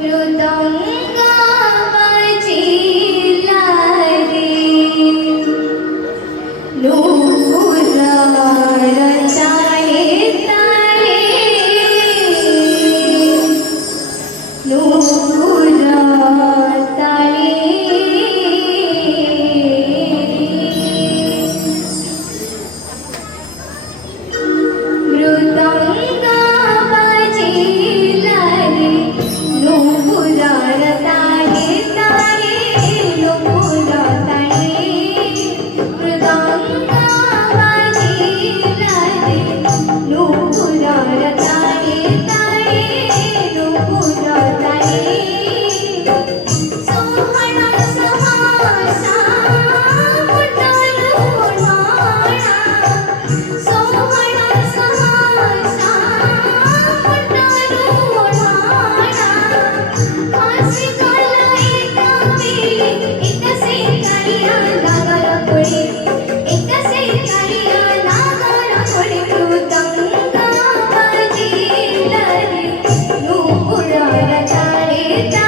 मृदंगा वाजिला रे नूपुर चाहे ताळे नूपुर ताळे मृदंगा वाजिला रे नूपुर ताळे ताळे नूपुर ताळे मृदंगा वाजिला रे नूपुर ताळे ताळे नूपुर ताळे सोहळा समासा मुटलून माळा सोहळा समासा मुटलून माळा फासी झाला एका वेळी एकसे काळिया नागाला कोळी एकसे काळिया नागाला कोळी मृदंगा वाजिला रे नूपुर ताळे ताळे